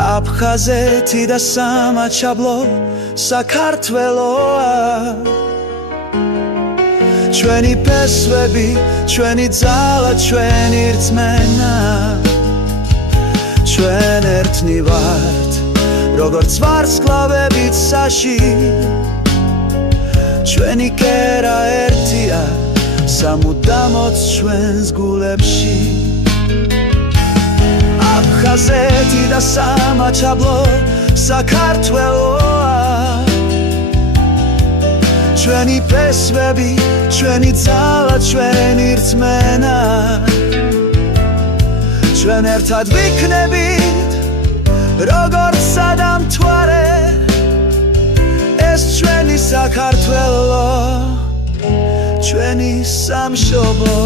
აფხაზეთი და სამაჩაბლო საქართველოა ჩვენი ფესვები, ჩვენი ძალა, ჩვენი რწმენა ჩვენ ერთნი ვართ როგორც ვარსკვლავები ცაში ჩვენი კერა ერთია სამუდამოდ ჩვენს გულებში აფხაზეთი და სამაჩაბლო საქართველოა ჩვენი ფესვები, ჩვენი ძალა, ჩვენი რწმენა ჩვენ ერთად ვიქნებით როგორც სადამთვარე ეს ჩვენი საქართველო ჩვენი სამშობლო